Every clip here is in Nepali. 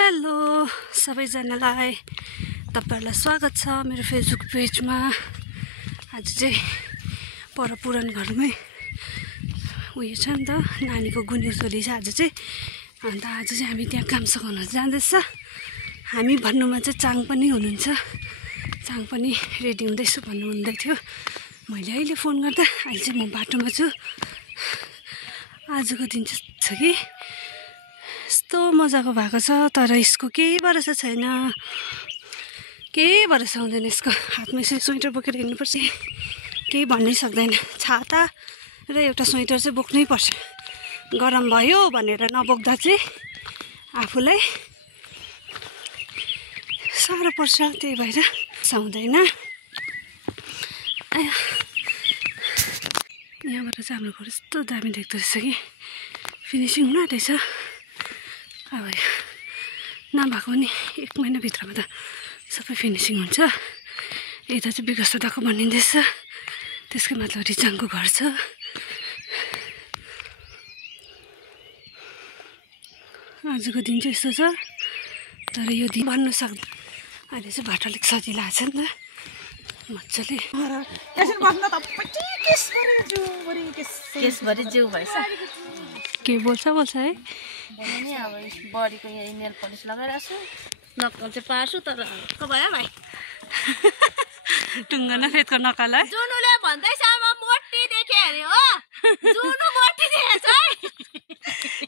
हेलो सबैजनालाई तपाईहरुलाई स्वागत छ मेरो फेसबुक पेजमा। आज चाहिँ पर पुरान घरमै उयो छ नि त नानीको गुन्युचोली छ आज चाहिँ। अन्त आज चाहिँ हामी त्यहाँ काम सघाउन जाँदैछ। हामी भन्नुमा चाहिँ चाङ पनि हुनुहुन्छ, चाङ पनि रेडी हुँदैछु भन्नु हुँदै थियो। मैले अहिले फोन गर्दा अहिले चाहिँ म बाटोमा छु। आजको दिन चाहिँ छ कि यस्तो मजाको भएको छ, तर यसको केही भरोसा छैन, केही भरोसा हुँदैन। यसको हातमा यसरी स्वेटर बोकेर हिँड्नुपर्छ, केही भन्नै सक्दैन। छाता र एउटा स्वेटर चाहिँ बोक्नै पर्छ। गरम भयो भनेर नबोक्दा चाहिँ आफूलाई साह्रो पर्छ, त्यही भएर सुहाउँदैन। यहाँबाट चाहिँ हाम्रो घर यस्तो दामी देख्दो रहेछ कि फिनिसिङ हुन आँटेछ। अब नभएको पनि 1 महिनाभित्रमा त सबै फिनिसिङ हुन्छ। यता चाहिँ विकास दादाको बनिँदैछ, त्यसकै माथि रिचाङको घर छ। आजको दिन चाहिँ यस्तो छ, तर यो दिन भन्नु सक्दैन। अहिले चाहिँ बाटो अलिक सजिलो आएको छ नि त मजाले। के बोल्छ है नि अब बडीको यहाँ नेल पलिस लगाइरहेको छु, नक्कल चाहिँ पार्छु, तर हल्का भयो भाइ। टुङ्गो नफेदको नक्कल है। जुनुले भन्दैछ अब मोटी देखे अरे हो, जुनु मोटी देखेछ है।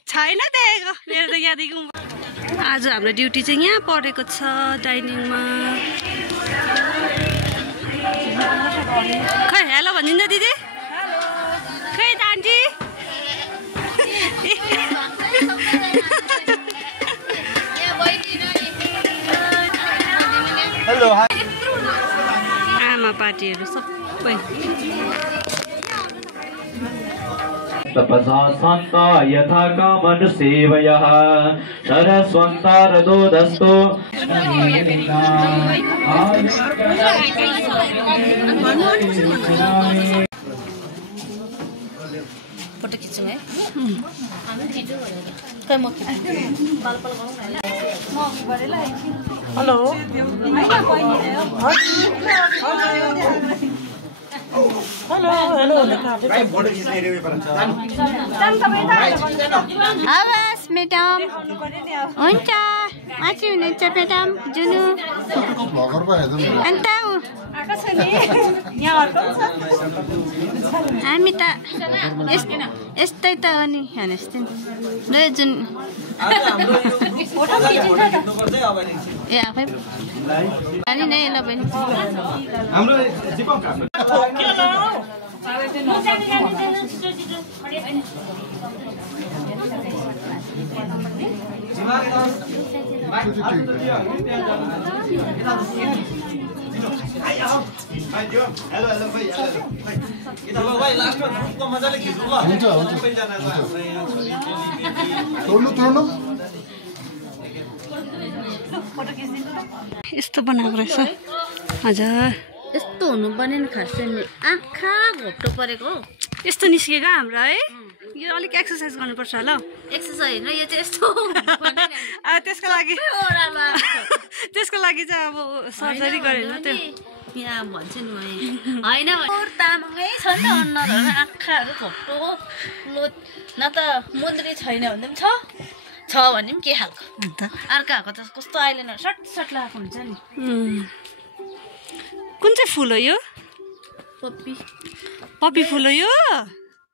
छैन देखेको, मेरो त यहाँदेखि। आज हाम्रो ड्युटी चाहिँ यहाँ परेको छ डाइनिङमा। खै हेलो भनिदिनु त दिदी। खै आन्टी हेलो आमा पार्टीहरू सबै। तपसा सन्त यथा कामन सेवयः शरस्वन्तारदो दस्तो। फोटो खिच्छौँ है। खै म पालपाल गरौँ हैन। हेलो हवस् म्याडम, हुन्छ माथि हुनुहुन्छ म्याडम जुनु। अन्त हामी त यस्तै त हो नि यस्तै ल जुन। ए आफै अनि नै ल बहिनी। यस्तो बनाएको रहेछ। हजुर यस्तो हुनु पर्ने नि खास चाहिँ आँखा घोप्टो परेको हो। यस्तो निस्केको हाम्रो है। यो अलिक एक्सर्साइज गर्नुपर्छ होला हौ। एक्सर्साइज होइन यो चाहिँ यस्तो त्यसको लागि चाहिँ अब सर्जरी गरेर त्यो यहाँ भन्छ नि होइन तामाङै छ नि अनुहारहरू आँखाहरू घोप्टो लोत न त मुन्द्री छैन भने पनि छ भने पनि के खालको। अर्काको त कस्तो आइलाइनर सट सट लगाएको हुन्छ नि। कुन चाहिँ फुल हो यो? पप्पी फुल हो यो?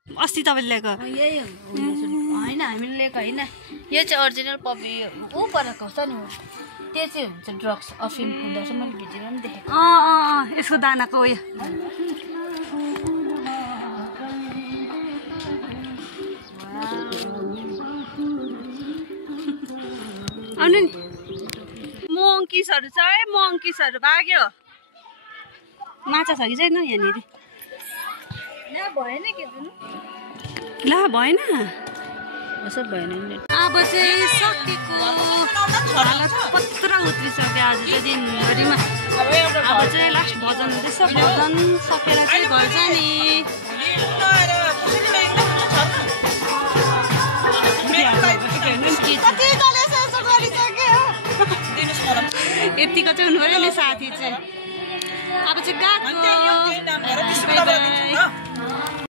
अस्ति तपाईँले ल्याएको? यही होइन हामीले ल्याएको होइन, यो चाहिँ ओरिजिनल पप्पी ऊ परेको छ नि। त्यो चाहिँ हुन्छ ड्रग्स अफिम हुँदो रहेछ, मैले भिडियोमा पनि देखेको। यसको दानाको उयो। आउनु नि मङ्किसहरू छ है, मङ्किसहरू भाग्यो। माछा छ कि छैन यहाँनिर? भएन के ला भएन भएन। अब चाहिँ सकेको पत्र उत्रिसक्यो आज चाहिँ दिनभरिमा। अब चाहिँ लास्ट भजन हुँदैछ, भजन सकेर चाहिँ घर जाने। कति यतिको चाहिँ हुनु पऱ्यो नि साथी चाहिँ अब चाहिँ गएको